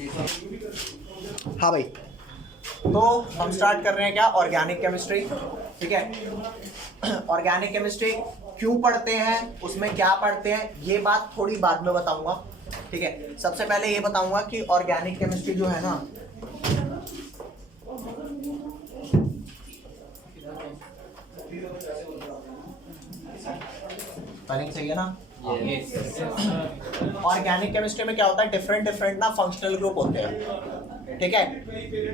हाँ भाई, तो हम स्टार्ट कर रहे हैं क्या, ऑर्गेनिक केमिस्ट्री। ठीक है, ऑर्गेनिक केमिस्ट्री क्यों पढ़ते हैं, उसमें क्या पढ़ते हैं, ये बात थोड़ी बाद में बताऊंगा। ठीक है, सबसे पहले ये बताऊंगा कि ऑर्गेनिक केमिस्ट्री जो है ना, स्पेलिंग सही है ना? ऑर्गेनिक केमिस्ट्री में क्या होता है, डिफरेंट ना फंक्शनल ग्रुप होते हैं। ठीक है,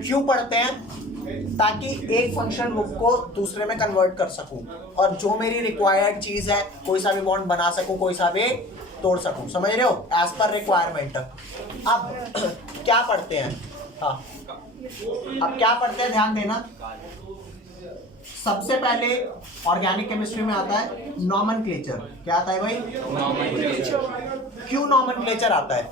क्यों पढ़ते हैं, ताकि एक फंक्शनल ग्रुप को दूसरे में कन्वर्ट कर सकूं और जो मेरी रिक्वायर्ड चीज है, कोई सा भी बॉन्ड बना सकूं, कोई सा भी तोड़ सकूं। समझ रहे हो, एज पर रिक्वायरमेंट। अब क्या पढ़ते हैं, हाँ अब क्या पढ़ते हैं, ध्यान देना। सबसे पहले ऑर्गेनिक केमिस्ट्री में आता है नॉमेनक्लेचर। क्या आता है भाई? नॉमेनक्लेचर। क्यों नॉमेनक्लेचर आता है?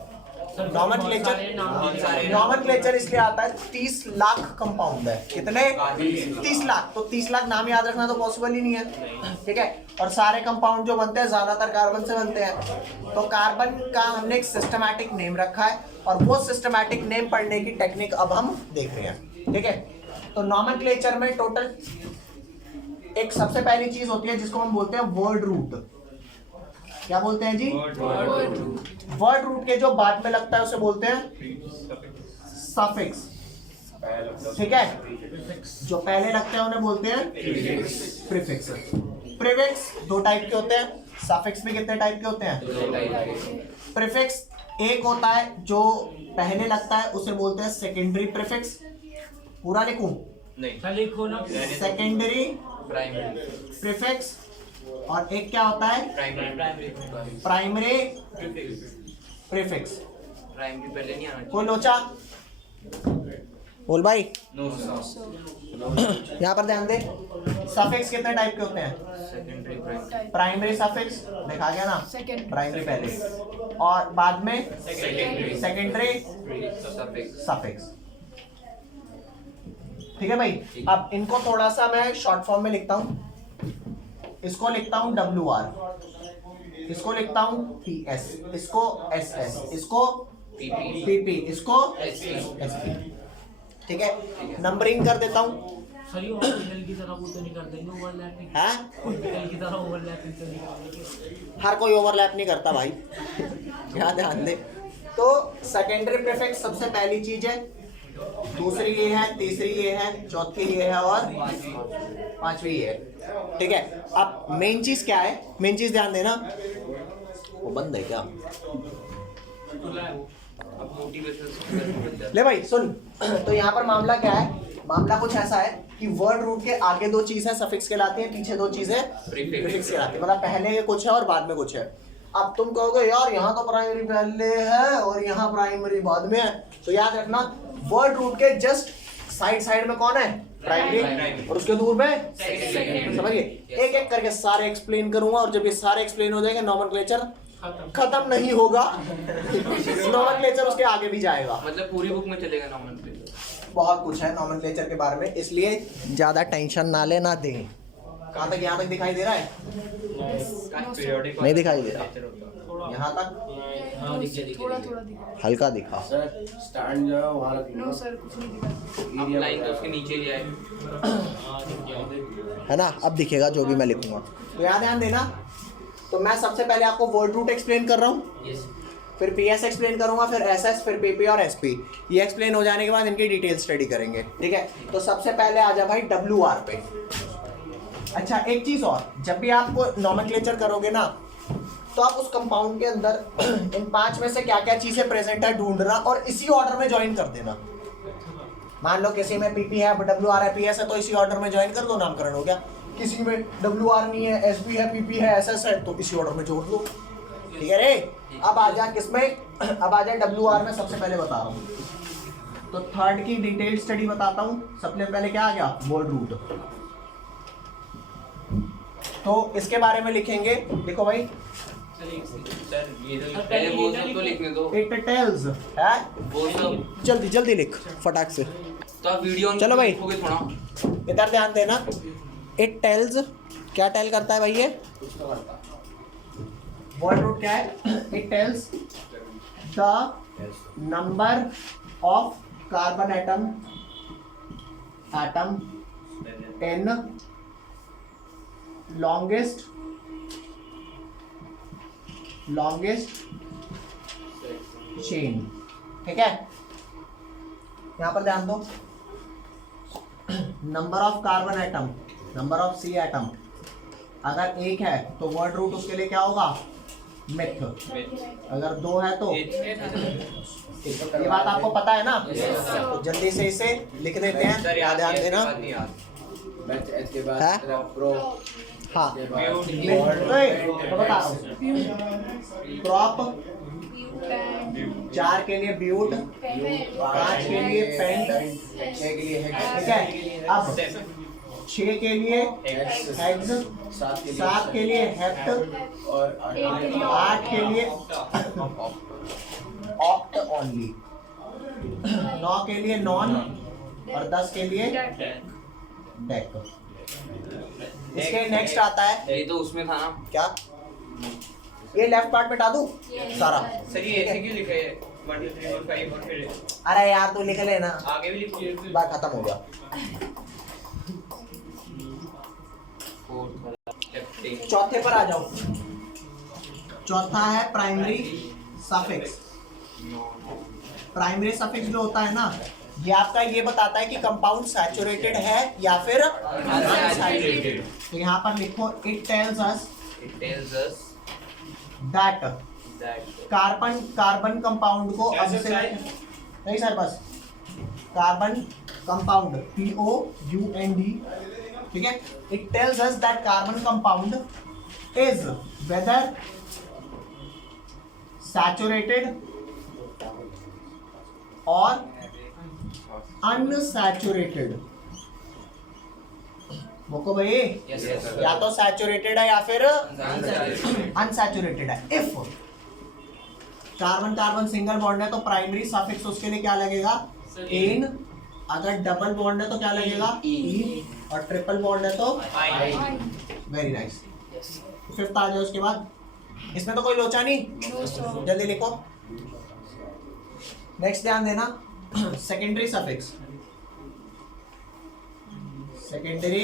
नॉमेनक्लेचर इसलिए आता है, 30 लाख कंपाउंड है। कितने? 30 लाख। तो 30 लाख नाम याद रखना तो पॉसिबल ही नहीं है। ठीक है, और सारे कंपाउंड जो बनते हैं ज्यादातर कार्बन से बनते हैं। तो कार्बन का हमने एक सिस्टमैटिक नेम रखा है और वो सिस्टमैटिक नेम पढ़ने की टेक्निक अब हम देख रहे हैं। ठीक है, तो नॉमेनक्लेचर में टोटल एक सबसे पहली चीज होती है जिसको हम बोलते हैं वर्ड रूट। क्या बोलते हैं जी? वर्ड रूट के जो बाद में लगता है उसे बोलते हैं सफिक्स। ठीक है, जो पहले लगते हैं उन्हें बोलते हैं प्रीफिक्स। प्रीफिक्स दो टाइप के होते हैं, सफिक्स भी कितने टाइप के होते हैं? प्रीफिक्स एक होता है जो पहले लगता है उसे बोलते हैं सेकेंडरी प्रीफिक्स। पूरा लिखूं? नहीं, लिखो ना। Secondary prefix. और एक क्या होता है? Primary prefix. प्राइमरी पहले नहीं आना। कोई लोचा बोल भाई। यहाँ पर ध्यान दे, सफिक्स कितने टाइप के होते हैं? प्राइमरी सफिक्स लिखा गया ना, प्राइमरी पहले और बाद में सेकेंडरी सफिक्स। ठीक है भाई, अब इनको थोड़ा सा मैं शॉर्ट फॉर्म में लिखता हूं। इसको लिखता हूं WR, इसको लिखता हूं PS, इसको SS, इसको PP, इसको SP। ठीक है, नंबरिंग कर देता हूं। हर कोई ओवरलैप नहीं करता भाई, ध्यान दे। तो सेकेंडरी प्रीफिक्स सबसे पहली चीज है, दूसरी ये है, तीसरी ये है, चौथी ये है और पांचवी ये है। ठीक है, अब मेन चीज क्या है, मेन चीज ध्यान देना। वो बंद है क्या? ले भाई सुन, तो यहाँ पर मामला क्या है, मामला कुछ ऐसा है कि वर्ड रूट के आगे दो चीजें सफिक्स कहलाती हैं, पीछे दो चीजें प्रीफिक्स कहलाती हैं। मतलब पहले कुछ है और बाद में कुछ है। अब तुम कहोगे यार यहाँ तो प्राइमरी पहले है और यहाँ प्राइमरी बाद में है, तो याद रखना वर्ड रूट के जस्ट साइड में कौन है? प्राइमरी, और उसके दूर में समझिए। एक एक करके सारे एक्सप्लेन करूंगा और जब ये सारे एक्सप्लेन हो जाएंगे नॉमेनक्लेचर खत्म नहीं होगा। नॉमेनक्लेचर उसके आगे भी जाएगा, मतलब पूरी बुक में चलेगा नॉमेनक्लेचर। बहुत कुछ है नॉमेनक्लेचर के बारे में, इसलिए ज्यादा टेंशन ना लेना दें। कहाँ तक? यहाँ तक दिखाई दे रहा है? नहीं दिखाई दे रहा। यहाँ तक थोड़ा दिखा, हल्का दिखा। सर स्टैंड जो है वहाँ नो सर कुछ नहीं दिखा। अब लाइन तो उसके नीचे ही है ना, अब दिखेगा जो भी मैं लिखूंगा। तो याद ध्यान देना। तो मैं सबसे पहले आपको वर्ड रूट एक्सप्लेन कर रहा हूँ, फिर PS एक्सप्लेन करूंगा, फिर SS, फिर PP और SP। ये एक्सप्लेन हो जाने के बाद इनकी डिटेल स्टडी करेंगे। ठीक है, तो सबसे पहले आ जा भाई WR पे। अच्छा एक चीज और, जब भी आप नॉमेनक्लेचर करोगे ना, तो आप उस कंपाउंड के अंदर इन 5 में से क्या क्या चीजें प्रेजेंट है ढूंढना और इसी ऑर्डर में ज्वाइन कर देना। मान लो किसी में PP है, WR है, PS है, तो इसी ऑर्डर में ज्वाइन कर दो, नामकरण हो गया। किसी में WR नहीं है, SP है, PP है, SS है, तो इसी ऑर्डर में जोड़ दो। ठीक है रे। अब आ जा किसमें, अब आ जा WR में। सबसे पहले बता रहा हूँ, तो थर्ड की डिटेल स्टडी बताता हूँ। सबसे पहले क्या आ गया? Word root. तो इसके बारे में लिखेंगे, देखो भाई, सर ये पहले वो सब तो लिखने दो। इट टेल्स है, वो सब जल्दी लिख फटाक से। तो आप वीडियो चलो भाई थोड़ा इधर ध्यान देना। इट टेल्स क्या टेल करता है भाई? ये वर्ड रूट क्या है? It tells the number of carbon atom in longest chain. ठीक है, यहां पर ध्यान दो, number of carbon atom, number of C atom अगर एक है तो वर्ड रूट उसके लिए क्या होगा, मिथ। अगर दो है तो ये बात आपको पता है ना, तो जल्दी से इसे लिख देते हैं, ध्यान देना। हाँ हाँ, तो बता रहा हूँ, क्रॉप, 4 के लिए ब्यूट, 5 के लिए पेंट, 6 के लिए हेक्स। ठीक है, अब 6 के लिए हेक्स, 7 के लिए हेप्ट, और 8 के लिए ऑक्ट ओनली, 9 के लिए नॉन, और 10 के लिए डेक। इसके नेक्स्ट आता है, ये तो उसमें था ना क्या ये लेफ्ट पार्ट में डाल दूं सारा? सर ये ऐसे क्यों लिखा है 1 2 3 4 5 और फिर अरे यार तू लिख लेना, आगे भी लिखिए। बात खत्म हो गया। चौथे पर आ जाओ, चौथा है प्राइमरी सफिक्स। प्राइमरी सफिक्स जो होता है ना, ये आपका ये बताता है कि कंपाउंड सैचुरेटेड है या फिर अनसैचुरेटेड। तो यहाँ पर लिखो, it tells us that carbon compound को नहीं सर, बस कार्बन कंपाउंड POUND, ठीक है, it tells us that carbon compound is whether saturated और अनसैचुरेटेड। बोको भाई, या तो सैचुरेटेड है या फिर अनसैचुरेटेड है। If carbon carbon single bond है तो प्राइमरी सफिक्स उसके लिए क्या लगेगा, एन। अगर डबल बॉन्ड है तो क्या लगेगा, ई। और ट्रिपल बॉन्ड है तो आई। Very nice. फिफ्थ आ जाओ उसके बाद, इसमें तो कोई लोचा नहीं, जल्दी लिखो। नेक्स्ट ध्यान देना, secondary suffix. Secondary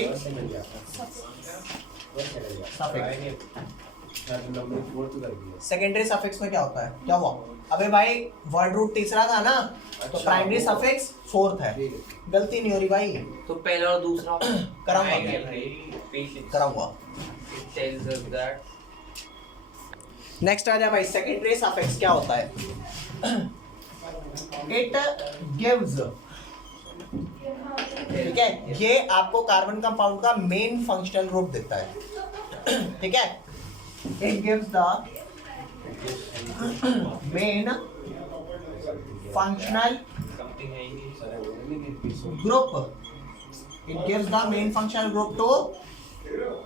secondary suffix में क्या होता है, क्या हुआ? अबे भाई वर्ड रूट तीसरा था ना, तो प्राइमरी सफिक्स 4th है। गलती नहीं हो रही भाई, तो पहला और दूसरा कराऊंगा। नेक्स्ट आ जा भाई, सेकेंडरी सफिक्स क्या होता है? इट गिव्स, ठीक है, ये आपको कार्बन कंपाउंड का मेन फंक्शनल ग्रुप देता है। ठीक है, it gives the main functional group, it gives the main functional group too.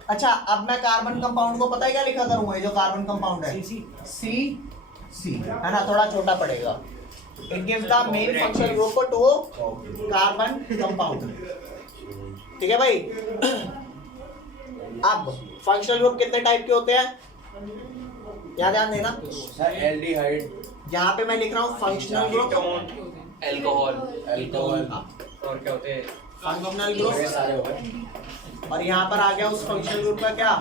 अच्छा, अब मैं कार्बन कंपाउंड को पता है क्या लिखा करूंगा, ये जो कार्बन कंपाउंड है सी है ना, थोड़ा छोटा पड़ेगा। It gives the main functional group to carbon compound। ठीक है भाई। अब फंक्शनल ग्रुप कितने टाइप के होते हैं, यहाँ ध्यान देना। एल्डिहाइड, यहाँ पे मैं लिख रहा हूँ फंक्शनल ग्रुप, अल्कोहल और क्या होते हैं फंक्शनल ग्रुप, और यहाँ पर आ गया उस फंक्शनल ग्रुप का क्या,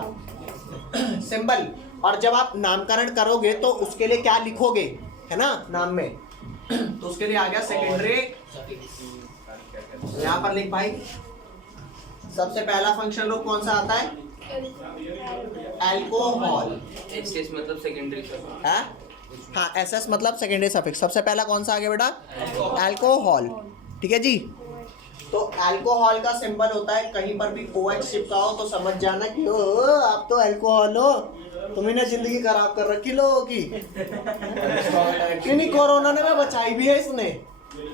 सिंबल। और जब आप नामकरण करोगे तो उसके लिए क्या लिखोगे, है ना, नाम में, तो उसके लिए आ गया सेकेंडरी। यहाँ पर लिख भाई, सबसे पहला फंक्शनल ग्रुप कौन सा आता है, अल्कोहल। एसएस मतलब सेकेंडरी सफिक्स है, हाँ एसएस मतलब सेकेंडरी सफिक्स। सबसे पहला कौन सा आ गया बेटा, अल्कोहल। ठीक है जी, तो अल्कोहल का सिंबल होता है, कहीं पर भी OH चिपका हो तो समझ जाना कि ओ आप तो अल्कोहल हो, तुम्हें ना जिंदगी खराब कर रखी लोगों की। नहीं, कोरोना ने मैं बचाई भी है इसने।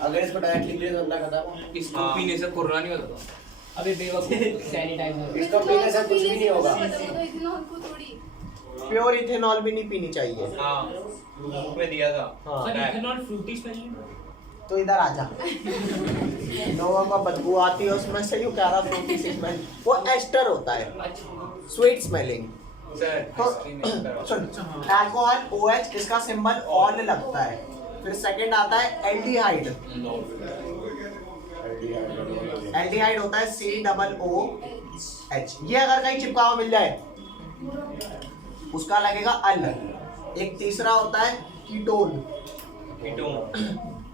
अगर इसको डायरेक्ट लिख लिया तो अल्लाह खत्म। इसको पीने से कोरोना नहीं होता। अबे बेवकूफ, सैनिटाइजर। इसको पीने से कुछ भी नहीं होगा। प्योर इथेनॉल भी नहीं पीनी चाहिए। हाँ, बुक में दिया था। हाँ, सर इथेनॉल फ्रूटी स्मेल। तो इधर आ जा। लोगों को बदबू आती है उसमें से, यू कह रहा फ्रूटी स्मेल, वो एस्टर होता है, स्वीट स्मेलिंग। सर तो सुन, अल्कोहल OH, इसका सिंबल ऑल लगता है। फिर सेकंड आता है एल्डिहाइड। एल्डिहाइड होता है COOH। ये अगर कहीं चिपका हुआ मिल जाए उसका लगेगा अल। एक तीसरा होता है कीटोन,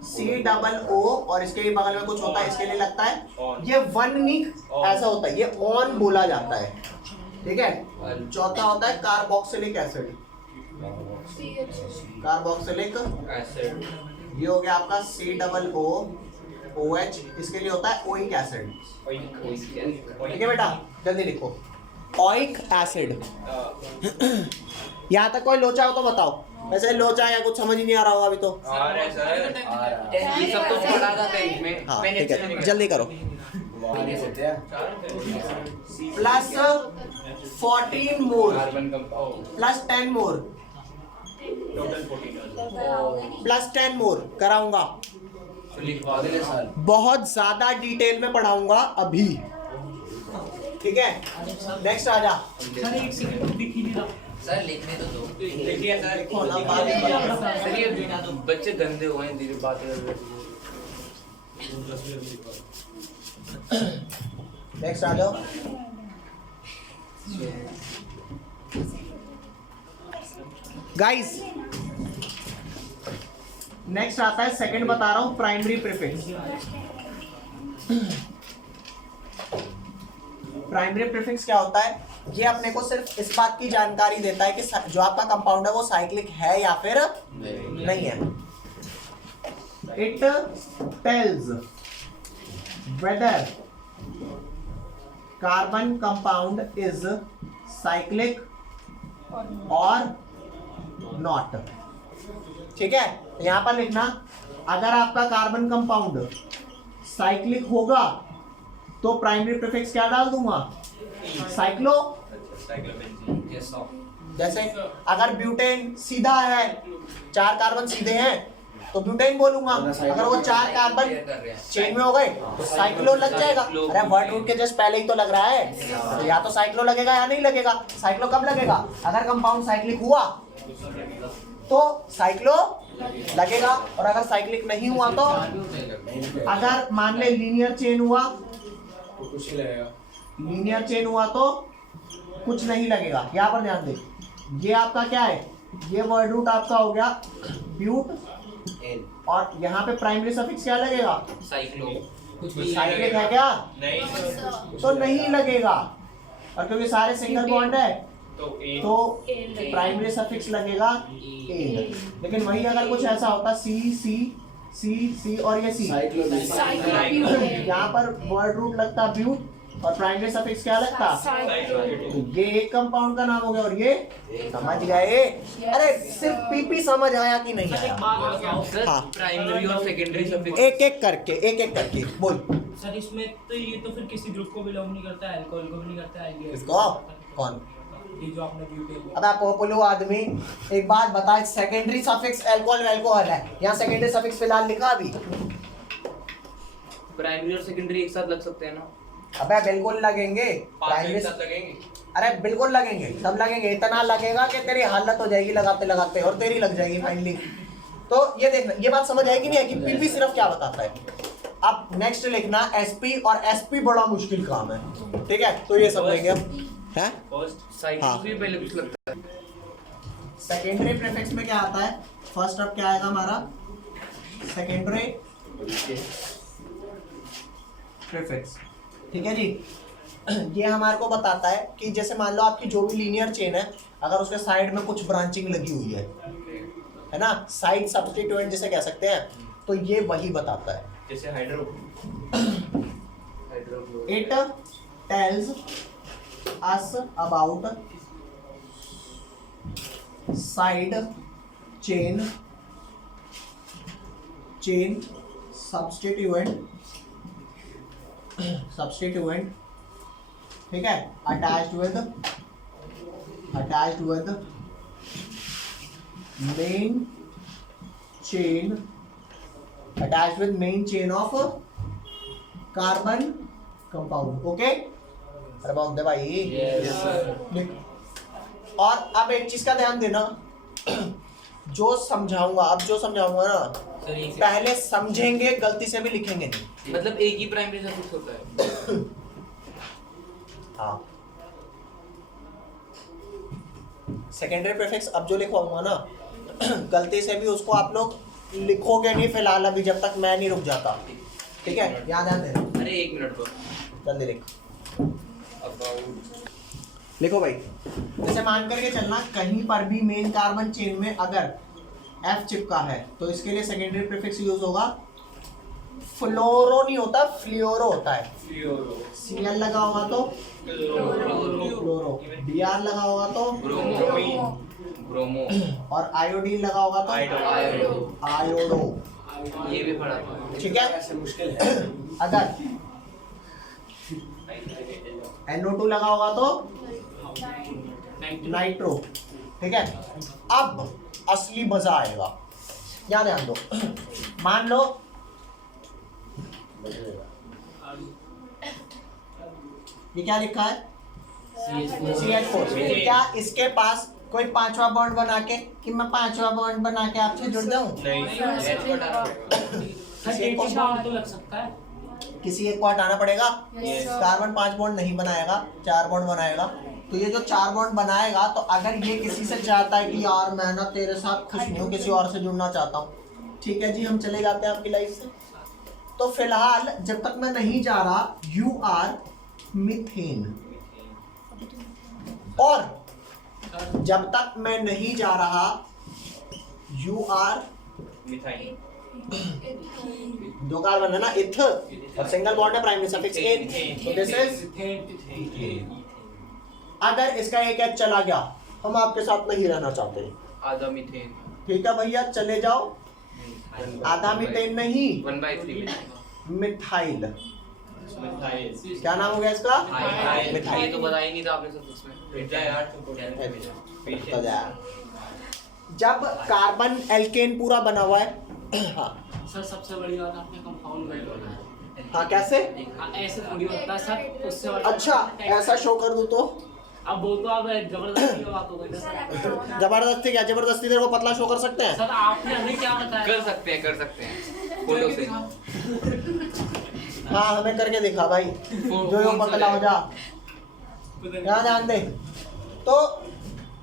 COO, और इसके भी बगल में कुछ होता है, इसके लिए लगता है ये वन निक ऐसा होता है, ये ऑन बोला जाता है, ठीक है। चौथा होता है कार्बोक्सिलिक एसिड। कार्बोक्सिलिक एसिड ये हो गया आपका COOH। इसके लिए होता है ओइक एसिड, ठीक है बेटा, जल्दी लिखो ओइक एसिड। यहाँ तक कोई लोचा हो तो बताओ, वैसे लोचा या कुछ समझ ही नहीं आ रहा होगा अभी तो। ये सब तो पढ़ा था 10th में। हाँ ठीक है, जल्दी करो। Plus 14 more carbon compound plus 10 मोर प्लस 10 मोर कराऊंगा, तो लिखवा अगले साल बहुत ज्यादा डिटेल में पढ़ाऊंगा अभी, ठीक है। नेक्स्ट आ जा। सर एक सेकंड दिख ही नहीं रहा। सर लिखने तो दो। लिखिए सर। लिखो ना, बाद में बताओ। सर ये बच्चे गंदे हुए हैं, धीरे बात कर रहे नेक्स्ट आ जाओ। गाइस नेक्स्ट आता है, सेकंड बता रहा हूं, प्राइमरी प्रीफिक्स। प्राइमरी प्रीफिक्स क्या होता है? ये अपने को सिर्फ इस बात की जानकारी देता है कि जो आपका कंपाउंड है वो साइक्लिक है या फिर नहीं है। It tells whether carbon compound is cyclic और नॉट, ठीक है। यहां पर लिखना, अगर आपका कार्बन कंपाउंड साइक्लिक होगा तो प्राइमरी प्रीफिक्स क्या डाल दूंगा? साइक्लो। जैसे अगर ब्यूटेन सीधा है, 4 कार्बन सीधे हैं तो ब्यूटेन बोलूंगा। अगर वो 4 कार्बन चेन में हो गए तो साइक्लो लग जाएगा। अरे वर्ड रूट के जस्ट पहले ही तो लग रहा है, तो या तो साइक्लो लगेगा या नहीं लगेगा। साइक्लो कब लगेगा? अगर कंपाउंड साइक्लिक हुआ तो साइक्लो लगेगा, और अगर साइक्लिक नहीं हुआ तो, अगर मान ले लीनियर चेन हुआ तो कुछ ही लगेगा। लीनियर चेन हुआ तो कुछ नहीं लगेगा। यहाँ पर ध्यान दे, ये आपका क्या है? ये वर्ड रूट आपका हो गया ब्यूट, और यहाँ पे प्राइमरी सफिक्स क्या लगेगा? साइक्लो। साइक्लिक है क्या? नहीं तो नहीं लगेगा, और क्योंकि सारे सिंगल बॉन्ड है तो प्राइमरी सफिक्स लगेगा एन। लेकिन वही अगर कुछ ऐसा होता सी सी सी सी और ये सी, यहाँ पर वर्ड रूट लगता ब्यूट और प्राइमरी सफिक्स क्या लगता? तो ये एक कंपाउंड का नाम हो गया, और ये समझ गए? अरे सिर्फ पीपी समझ आया कि नहीं आया? हाँ, प्राइमरी और सेकेंडरी सफिक्स एक एक करके बोल। सर इसमें तो ये तो फिर किसी ग्रुप को बिलोंग नहीं करता है, अल्कोहल को भी नहीं करता है। इसको कौन? ये जो आपने ब्यूटेन। अब आप पोपोलो आदमी, एक बात बता, सेकेंडरी सफिक्स अल्कोहल अल्कोहल है, यहाँ सेकेंडरी सफिक्स फिलहाल लिखा अभी। प्राइमरी और सेकेंडरी एक साथ लग सकते हैं ना? अबे बिल्कुल लगेंगे, प्राइमरी साथ लगेंगे। अरे बिल्कुल लगेंगे, सब लगेंगे। इतना लगेगा कि तेरी हालत हो जाएगी लगाते लगाते, और तेरी लग जाएगी फाइनली। तो ये देखना, ये बात समझ आई कि नहीं है कि पीपी सिर्फ क्या बताता है। अब नेक्स्ट लिखना एसपी, और एसपी बड़ा मुश्किल काम है, ठीक है। तो ये समझेंगे अब है। साइक्लो भी पहले कुछ लगता है। सेकेंडरी प्रीफिक्स में क्या आता है? फर्स्ट अब क्या आएगा हमारा? सेकेंडरी प्रीफिक्स, ठीक है जी। ये हमारे को बताता है कि जैसे मान लो आपकी जो भी लीनियर चेन है, अगर उसके साइड में कुछ ब्रांचिंग लगी हुई है ना, साइड सब्स्टिट्यूएंट जिसे कह सकते हैं, तो ये वही बताता है। जैसे hydro it tells us about side chain substituent, ठीक है, attached with main chain of carbon compound, okay. अरे बहुत दे भाई। Yes, sir. और अब एक चीज का ध्यान देना, जो समझाऊंगा, अब जो समझाऊंगा ना, सर एक पहले समझेंगे, गलती से भी लिखेंगे नहीं। मतलब एक ही प्राइमरी सफिक्स होता है। हाँ, सेकेंडरी प्रीफिक्स अब जो लिखवाऊंगा ना, गलती से भी उसको आप लोग लिखोगे नहीं फिलहाल, अभी जब तक मैं नहीं रुक जाता, ठीक है? याद ध्यान देना। अरे 1 मिनट को जल्दी लिख, अबाउट लिखो भाई। जैसे मान करके चलना, कहीं पर भी मेन कार्बन चेन में अगर F चिपका है तो इसके लिए सेकेंडरी प्रीफिक्स यूज होगा। फ्लोरो नहीं होता, फ्लोरो होता है। Cl लगा होगा तो फ्लोरो, Br लगा होगा तो ब्रोमो और आयोडीन लगा होगा तो आयोडो, ये भी पढ़ा था। ठीक है? ऐसे मुश्किल है। अगर NO2 लगा होगा तो नाइट्रो, ठीक है? अब असली मजा आएगा, यहाँ ध्यान दो। मान लो ये क्या लिखा है, CH4। क्या इसके पास कोई पांचवा बॉन्ड बना के, कि मैं पांचवा बॉन्ड बना के आपसे जुड़ जाऊं? बॉन्ड तो लग सकता है। किसी एक को हटाना पड़ेगा। कार्बन 5 बॉन्ड नहीं बनाएगा, 4 बॉन्ड बनाएगा। तो ये जो 4 बॉन्ड बनाएगा, तो अगर ये किसी से चाहता है कि यार मैं ना तेरे साथ खुश नहीं हूँ, किसी और से जुड़ना चाहता हूँ, ठीक है जी, हम चले जाते हैं आपकी लाइफ से। तो फिलहाल जब तक मैं नहीं जा रहा, यू आर मीथेन, और जब तक मैं नहीं जा रहा, यू आर मिथाइल दो कार्बन है ना, इथ, और सिंगल बॉन्ड है, प्राइमरी सफिक्स एन, तो दिस इज। अगर इसका एक एच चला गया, हम आपके साथ नहीं रहना चाहते, आधा मीथेन ठीक है भैया, चले जाओ। आधा मीथेन नहीं, 1/3 मिथाइल। क्या नाम हो गया इसका? मिथाइल। ये तो बता ही नहीं था आपने सब उसमें। तो जब कार्बन एल्केन पूरा बना हुआ है, हाँ सर सबसे बड़ी बात आपने कंपाउंड में बोला। हाँ, कैसे? हाँ, ऐसे थोड़ी होता है सर, उससे अच्छा, ऐसा शो कर दूं तो? अब वो तो अब जबरदस्ती की बात हो गई ना सर। जबरदस्ती क्या? जबरदस्ती तेरे को पतला शो कर सकते हैं? सर आपने हमें क्या बताया? कर सकते हैं फोटो से। हाँ, हमें करके दिखा भाई, जो यो पतला हो जा। यहाँ ध्यान दे, तो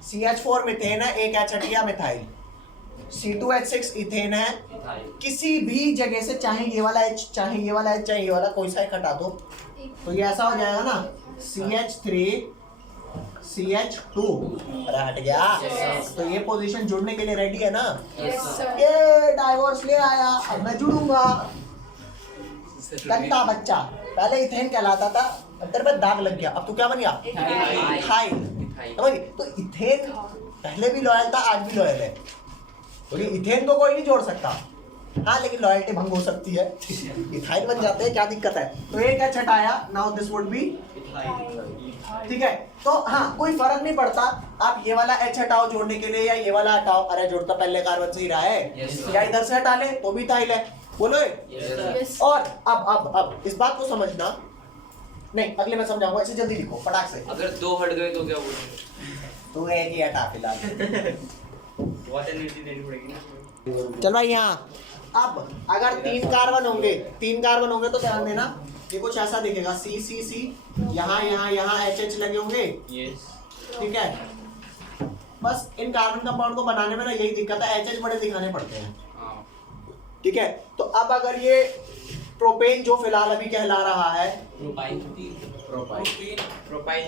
CH4 मीथेन है, एक H हट गया मिथाइल। C2H6 इथेन है। किसी भी जगह से, चाहे ये वाला H, चाहे ये वाला H, चाहे ये वाला, कोई सा एक हटा दो, तो ये ऐसा हो जाएगा ना, CH3 CH2। अरे हट गया, तो ये पोजीशन जुड़ने के लिए रेडी है ना? ये डाइवोर्स ले आया, अब मैं जुड़ूंगा। गंदा बच्चा, पहले इथेन कहलाता था, अब तेरे पे दाग लग गया, अब तू क्या बन गया? इथाइल। समझ? तो इथेन पहले भी लॉयल था, आज भी लॉयल है, क्योंकि इथेन को कोई नहीं जोड़ सकता। हाँ, लेकिन लॉयल्टी भंग हो सकती है, इथाइल बन जाते हैं, क्या दिक्कत है? तो एक एच हटाया, नाउ दिस वुड बी, ठीक है? तो हाँ, कोई फर्क नहीं पड़ता, आप ये वाला एच हटाओ जोड़ने के लिए, या ये वाला हटाओ, अरे जोड़ता पहले कार्बन से ही रहा है, या इधर से हटा ले तो भी इथाइल है, बोलो। और अब इस बात को समझना, नहीं अगले मैं समझाऊंगा, इसे जल्दी लिखो फटाक से। अगर 2 हट गए तो क्या बोलोगे? तो एक ही हटा फिलहाल। बहुत एनर्जी देनी पड़ेगी ना। चल भाई, यहाँ अब अगर 3 कार्बन होंगे तो ध्यान देना, ये कुछ ऐसा दिखेगा, C यहाँ H लगे होंगे, ठीक है? बस इन कार्बन कंपाउंड को बनाने में ना यही दिक्कत है, H बड़े दिखाने पड़ते हैं, ठीक है? तो अब अगर ये प्रोपेन जो फिलहाल अभी कहला रहा है, प्रोपाइल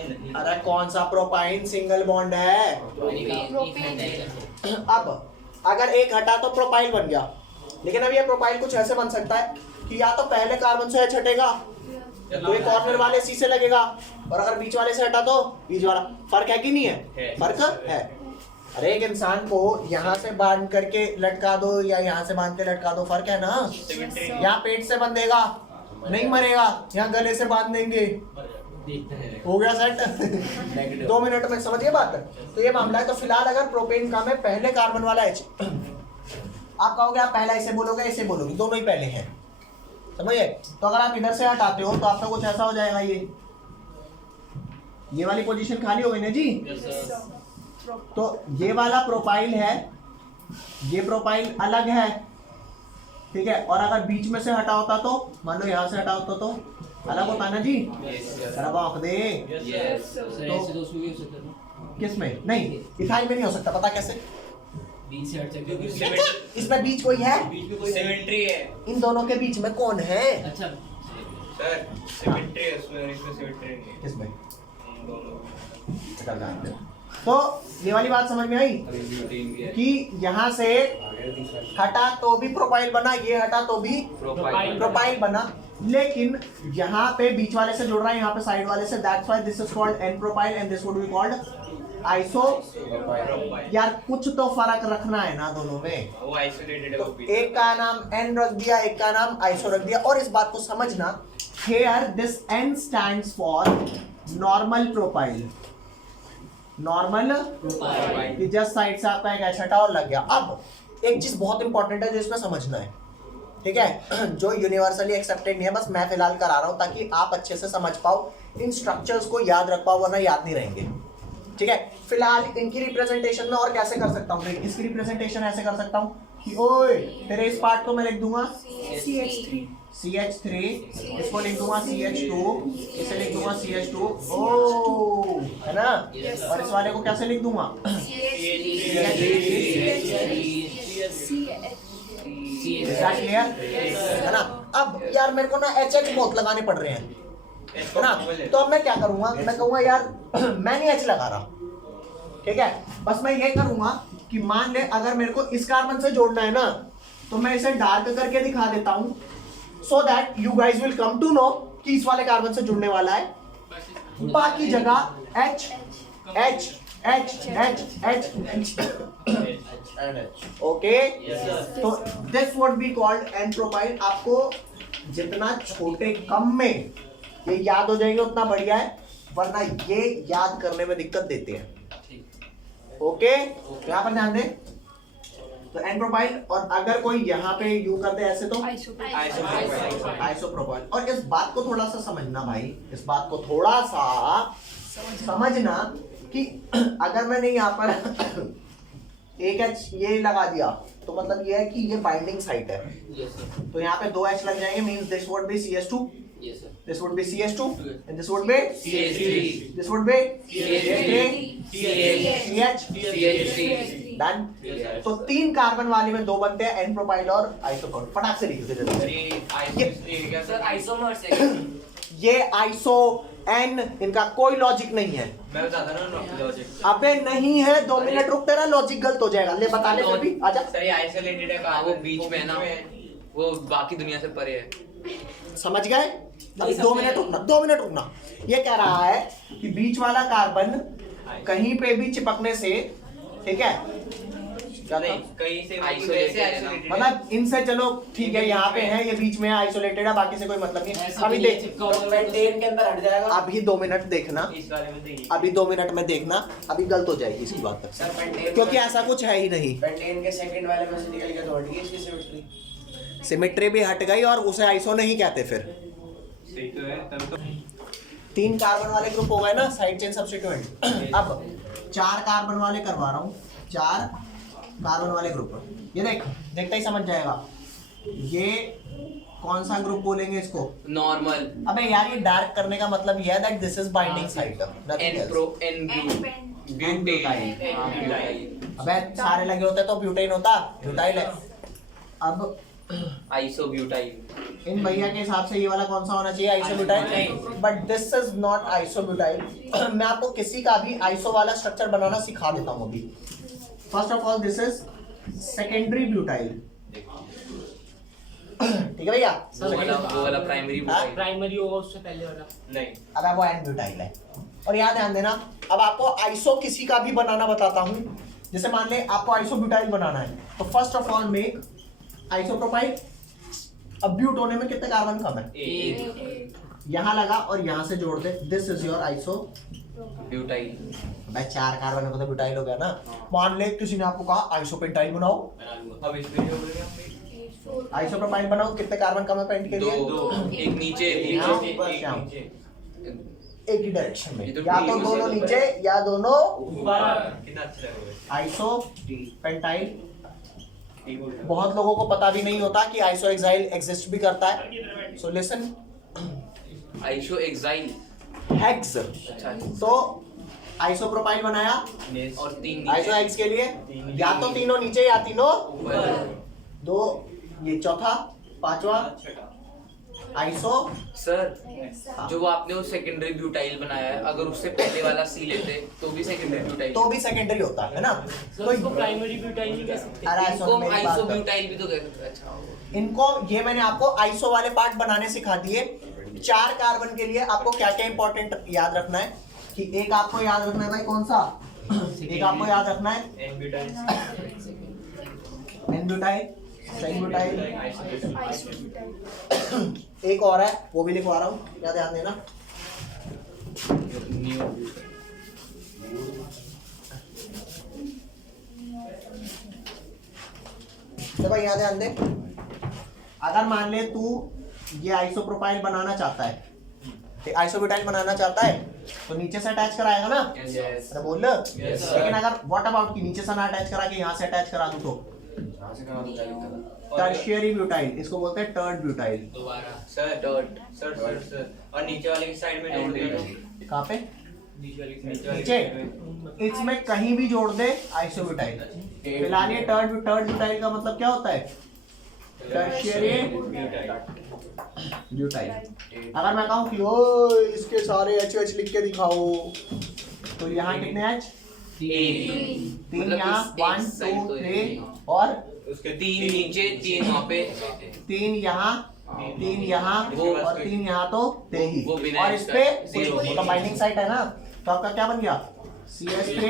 नहीं। अरे कौन सा प्रोपाइन? सिंगल बॉन्ड है। अब अगर एक हटा तो प्रोपाइल बन गया, लेकिन अब ये प्रोपाइल कुछ ऐसे बन सकता है कि या तो पहले कार्बन से H हटेगा, तो ये कॉर्नर वाले C से लगेगा, और अगर बीच वाले से हटा तो बीच वाला। फर्क है कि नहीं है? फर्क है। अरे एक इंसान को यहाँ से बांध करके लटका दो या यहाँ से बांध के लटका दो, फर्क है ना? यहाँ पेट से बंधेगा, नहीं मरेगा, यहाँ गले से बांध देंगे, हो गया सेट। 2 मिनट में समझिए बात। तो ये मामला है। तो फिलहाल अगर प्रोपेन का में पहले कार्बन वाला H, आप कहोगे आप पहला इसे बोलोगे, इसे बोलोगे, दोनों ही पहले हैं, समझिए? तो अगर आप इधर से हटाते हो तो आपका कुछ ऐसा हो जाएगा, ये वाली पोजीशन खाली हो गई ना जी। तो ये वाला प्रोपाइल है, ये प्रोपाइल अलग है, ठीक है, और अगर बीच में से हटा होता तो, मान लो यहाँ से हटा होता तो अलग होता ना जी। जरा बांक दे। यस सर ऐसे तो उसमें भी हो सकता है ना, किस में? नहीं, इथाइल में नहीं हो सकता। पता कैसे? बीच से हट सकते हैं। इसमें बीच कोई है? सिमेट्री है इन दोनों के बीच में कौन है? अच्छा सर, सिमेट्री है उसमें, इसमें सिमेट्री नहीं है किसमें? इन दोनों निकल जाते हैं। तो ये वाली बात समझ में आई कि यहाँ से हटा तो भी प्रोपाइल बना, ये हटा तो भी प्रोफाइल प्रोपाइल बना, लेकिन यहाँ पे बीच वाले से जुड़ रहा है, यहाँ पे साइड वाले से, that's why this is called n propyl and this would be called iso. Profile यार कुछ तो फर्क रखना है ना दोनों में। वो आइसोलेटेड है, तो वो भी एक का नाम एन रख दिया, एक का नाम आइसो रख दिया, और इस बात को समझना, here this n stands for normal profile, normal profile. कि जस्ट साइड से आपका एक एच हटा और लग गया। अब एक चीज बहुत इंपॉर्टेंट है जो इसमें समझना है, ठीक है, जो यूनिवर्सली एक्सेप्टेड नहीं है, बस मैं फिलहाल करा रहा हूं ताकि आप अच्छे से समझ पाओ, इन स्ट्रक्चर्स को याद रख पाओ, वरना याद नहीं रहेंगे, ठीक है। फिलहाल इनकी रिप्रेजेंटेशन में और कैसे कर सकता हूँ? इसकी रिप्रेजेंटेशन ऐसे कर सकता हूँ कि ओए तेरे इस पार्ट को मैं लिख दूंगा CH3 CH3, इसको लिख दूंगा CH2, इसे लिख दूंगा CH2, ओ है ना, और इस वाले को कैसे लिख दूंगा? क्लियर है ना। अब यार मेरे को ना HH बहुत लगाने पड़ रहे हैं, है ना, तो अब मैं क्या करूंगा? मैं कहूंगा यार मैं नहीं H लगा रहा, ठीक है, बस मैं ये करूंगा कि मान ले अगर मेरे को इस कार्बन से जोड़ना है ना, तो मैं इसे डार्क करके दिखा देता हूं, so that you guys will come to know कि इस वाले कार्बन से जुड़ने वाला है, बाकी जगह H H H H H okay. तो this would be called n propyl. आपको जितना छोटे कम में ये याद हो जाएंगे उतना बढ़िया है, वरना ये याद करने में दिक्कत देते हैं, ओके। यहाँ पर ध्यान दें, तो एन प्रोपाइल, और अगर कोई यहाँ पे यू करते ऐसे तो आइसोप्रोपाइल। और इस बात को थोड़ा सा समझना भाई, इस बात को थोड़ा सा समझना कि अगर मैंने यहाँ पर एक एच ये लगा दिया तो मतलब ये है कि ये बाइंडिंग साइट है, तो यहाँ पे 2 एच लग जाएंगे, means this would B CH2, this would be CH2 and this would be CH3, this would be CH3, done. तो 3 कार्बन वाले में 2 बनते हैं, एन प्रोपाइल और आइसोप्रोपाइल। फटाक से लिख दो जल्दी। सर आइसोमर्स ये आइसो एन, इनका कोई लॉजिक नहीं है। मैं बताता ना लॉजिक। अबे नहीं है, 2 मिनट रुक, तेरा लॉजिक गलत हो जाएगा। ले बता ले फिर भी, आजा। सर ये आइसोलेटेड है, कहाँ वो बीच में है ना, वो बाकी दुनिया से परे है। समझ गए? अभी 2 मिनट रुकना, 2 मिनट रुकना। ये कह रहा है कि बीच वाला कार्बन कहीं पे भी चिपकने से, ठीक है, क्या था? कहीं से आइसोलेटेड है, मतलब इनसे चलो ठीक है, यहाँ पे है, ये बीच में आइसोलेटेड है, बाकी से कोई मतलब नहीं। अभी देख, पेंटेन के अंदर हट जाएगा। अभी 2 मिनट देखना, इस बारे में देखिए। अभी 2 मिनट में देखना, अभी गलत हो जाएगी इसकी बात सर पेंटेन, क्योंकि ऐसा कुछ है ही नहीं। पेंटेन के सेकंड वाले में से निकल गया तो हट गई इसकी सिमेट्री। सिमेट्री भी हट गई और उसे आइसो नहीं कहते फिर। सही तो है, तब तो 3 कार्बन वाले ग्रुप हो गए ना, साइड चेन सब्स्टिट्यूएंट। अब 4 कार्बन वाले करवा रहा हूँ, 4 कार्बन वाले ग्रुप। ये देख, देखता ही समझ जाएगा ये कौन सा ग्रुप बोलेंगे इसको। नॉर्मल अबे यार ये डार्क करने का मतलब ये है that this is binding site, nothing n pro else. N butyl. Butyl अबे सारे लगे होते तो ब्यूटेन होता, ब्यूटाइल है। अब आइसो ब्यूटाइल। इन भैया के हिसाब से ये वाला कौन सा होना चाहिए? Isobutyl. But this is not isobutyl. मैं आपको किसी का भी आइसो वाला स्ट्रक्चर बनाना सिखा देता हूँ अभी। First of all this is secondary butyl, ठीक है भैया? वो वाला प्राइमरी ब्यूटाइल प्राइमरी होगा उससे पहले वाला नहीं। अब वो एंड ब्यूटाइल है। और यहाँ ध्यान देना, अब आपको आइसो किसी का भी बनाना बताता हूँ। जैसे मान ले आपको आइसोब्यूटाइल बनाना है, तो first of all make isopropyl. अब ब्यूट होने में कितने कार्बन कम है? यहाँ लगा और यहाँ से जोड़ दे, this is your isobutyl. भाई 4 कार्बन को तो ब्यूटाइल हो गया ना। मान ले किसी ने आपको कहा आइसोपेंटाइल बनाओ, अब इस वीडियो में आइसोप्रोपाइल बनाओ, कितने कार्बन कम है पेंट के लिए? 2 एक नीचे यहाँ एक ऊपर, यहाँ। नीचे एक ही डायरेक्शन में, ये तो या तो ठीक है, दोनों उसे- नीचे या दोनों ऊपर। कितना अच्छा लग रहा है। आइसो पेंटाइल बहुत लोगों को पता भी नहीं होता कि आइसोएक्साइल एग्जिस्ट भी करता है। So listen, isohexyl. Hex, अच्छा तो आइसोप्रोपाइल बनाया और 3 आइसो हेक्स के लिए या तो तीनों नीचे या तीनों दो, ये चौथा, पांचवा आइसो। सर जो आपने वो सेकेंडरी ब्यूटाइल बनाया है, अगर उससे पहले वाला सी लेते तो भी सेकेंडरी ब्यूटाइल, तो भी सेकेंडरी होता है ना। तो इसको प्राइमरी ब्यूटाइल नहीं कह सकते। अरे इनको सुन मेरी बात आइसो कर। ब्यूटाइल भी तो कह सकते हैं। अच्छा इनको ये मैंने आपको आइसो वाले पार्ट बनाने सिखा दिए। 4 कार्बन के लिए आपको क्या क्या इंपॉर्टेंट याद रखना है कि एक आपको याद रखना है भाई कौन सा, एक आपको याद रखना है एन ब्यूटाइल, सेन ब्यूटाइल, एक और है वो भी लिखवा रहा हूँ, क्या ध्यान देना। न्यू तो भाई यहाँ ध्यान दे, अगर मान ले तू ये आइसोप्रोपाइल बनाना चाहता है, आइसोब्यूटाइल बनाना चाहता है तो नीचे से अटैच कराएगा ना। Yes. अरे बोल। लेकिन अगर व्हाट अबाउट की नीचे से ना अटैच करा के यहाँ से अटैच करा दूं तो टर्शियरी ब्यूटाइल, इसको बोलते हैं टर्ड ब्यूटाइल। दोबारा सर और नीचे वाले की साइड में जोड़ देना। कहाँ पे? नीचे नीचे इसमें कहीं भी जोड़ दे आइसोब्यूटाइल। फिलहाल ये टर्ड ब्यूटाइल का मतलब क्या होता है? Tertiary butyl. अगर मैं कहूँ कि ओ इसके सारे एच लिख के दिखाओ तो यहाँ कितने एच? 3 यहाँ, 1 2 3 और उसके 3 नीचे 3 वहाँ पे 3 यहाँ, 3 यहाँ और 3 यहाँ तो 23। वो बिना और इस पे zero। वो तो बाइंडिंग साइट है ना, तो आपका क्या बन गया? CH3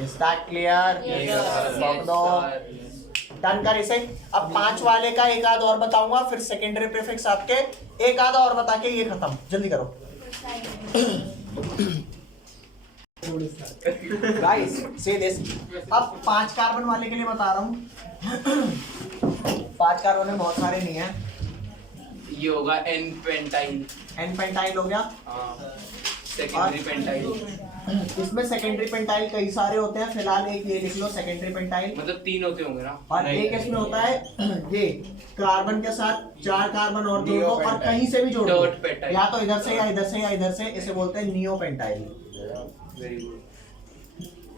Is that clear? Fuck दो। डन कर इसे। अब 5 वाले का एक आध और बताऊंगा, फिर सेकेंडरी प्रीफिक्स आपके एक आध और बता के ये खत्म। जल्दी करो गाइस, से दिस। अब 5 कार्बन वाले के लिए बता रहा हूँ। 5 कार्बन में बहुत सारे नहीं है। ये होगा एन पेंटाइल, एन पेंटाइल हो गया। Secondary pentyl. इसमें सेकेंडरी पेंटाइल कई सारे होते हैं, फिलहाल एक ये लिख लो सेकेंडरी पेंटाइल। मतलब 3 होते होंगे ना। और एक इसमें होता है ये कार्बन के साथ 4 कार्बन और जोड़ दो और कहीं से भी जोड़ दो, डॉट पेंटाइल। या तो इधर से या इधर से या इधर से, इसे बोलते हैं नियो पेंटाइल। Very good.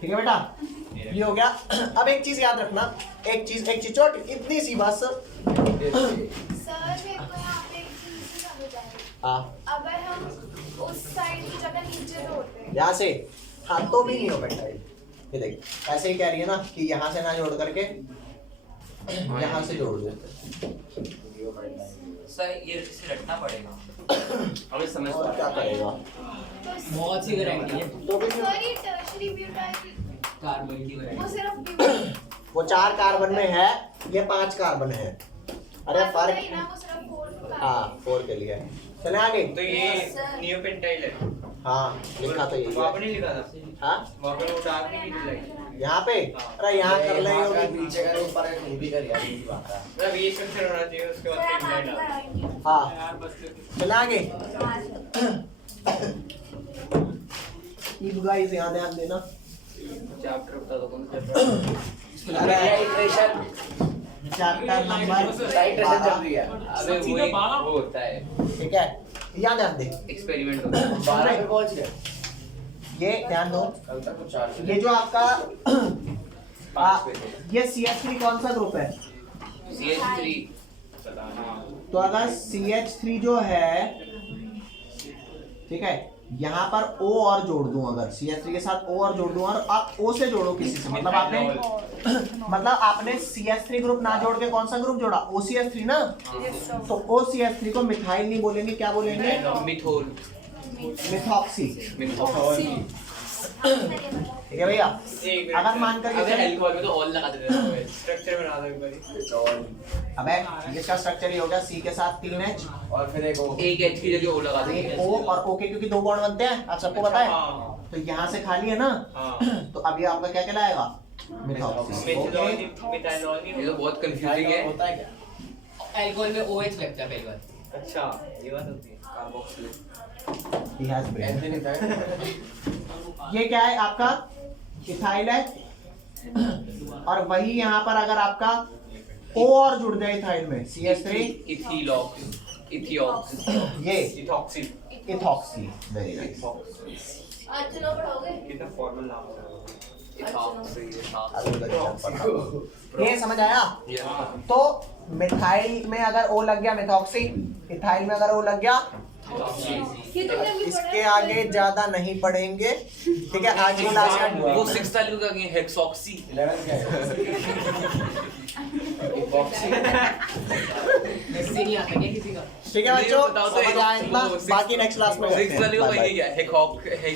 ठीक है बेटा, ये हो गया। अब एक चीज याद रखना, एक चीज छोटी इतनी सी बात सर। सर मेरे को यहाँ पे एक चीज़ नहीं समझ आई। हाँ, अगर हम उस साइड की जगह नीचे जोड़ते हैं, यहाँ से, हाँ तो भी नियो पेंटाइल। ये देख ऐसे ही कह रही है ना कि यहाँ से ना जोड़ करके यहाँ से जोड़ दो। सर ये इसे रटना पड़ेगा। हमें समझ और क्या करेगा? तो बहुत सी गारंटी है तो भी सर ये टर्शरी ब्यूटाइल कार्बन की वो सिर्फ वो 4 कार्बन में है, ये 5 कार्बन है। अरे फर्क, नहीं ना, वो सिर्फ 4 हाँ 4 के लिए। चले आगे। तो ये नियोपेंटाइल है। हाँ लिखा तो यही वहाँ पे है। नहीं लिखा था। हाँ वहाँ पे वो डार्क नहीं लिखा। यहाँ पे, अरे यहाँ कर ले होगी। नीचे का ऊपर का कहीं भी कर यार, ये बात है। मतलब ये स्ट्रक्चर होना चाहिए, उसके बाद पेंटाइल डाल। हाँ चले आगे। गाइस यहाँ ध्यान देना। चैप्टर बता दो कौन सा। अरे इटरेशन चैप्टर नंबर इटरेशन चल रही है। अबे वही वो होता है, ठीक है, यहाँ ध्यान दे। एक्सपेरिमेंट होता है। 12 पे पहुंच गए। ये ध्यान दो, कल तक कुछ 4 ये जो आपका 5 पे थे। ये CH3 कौन सा ग्रुप है? CH3। तो अगर CH3 जो है, ठीक है, यहाँ पर O और जोड़ दूं, अगर CH3 के साथ O और जोड़ दूं और आप O से जोड़ो किसी से, मतलब आपने CH3 ग्रुप ना जोड़ के कौन सा ग्रुप जोड़ा? OCH3 ना। तो OCH3 को मिथाइल नहीं बोलेंगे, क्या बोलेंगे? मिथोल। मिथॉक्सी। मिथोल। ठीक है भैया, अगर मानकर अगर अल्कोहल में तो ऑल लगा देते हैं। स्ट्रक्चर बना दो एक बार। अबे इसका स्ट्रक्चर ये हो गया C के साथ 3H, और फिर एक वो एक H की जगह O लगा एक देंगे। O और O के क्योंकि 2 बॉन्ड बनते हैं, आप सबको पता है। हाँ। तो यहाँ से खाली है ना, तो अभी आपका क्या कहलाएगा? मिथॉक्सी। मेथिलॉल मिथाइलॉल ये नहीं तो बहुत कंफ्यूजिंग है। होता है क्या? अल्कोहल में OH लगता है पहली बार। अच्छा ये बात होती है। He has brain. एंथनी था ये क्या है आपका इथाइल है और वही यहाँ पर अगर आपका O और जुड़ जाए इथाइल में CH3 ये इथॉक्सी इथॉक्सी वेरी नाइस अर्चना पढ़ाओगे? कितना फॉर्मल नाम है ये समझ आया तो मिथाइल में अगर O लग गया मिथॉक्सी इथाइल में अगर O लग गया ये तुमने अभी इसके पढ़ा है? आगे ज्यादा नहीं पढ़ेंगे ठीक है आज की क्लास का वो 6th वाले का हेक्सॉक्सी 11 क्या है इससे नहीं आता क्या किसी का? ठीक है बच्चों बताओ तो समझ आया इतना बाकी नेक्स्ट क्लास में करते 6th हैं वाले को Bye bye. वही क्या हेक्सॉक्सी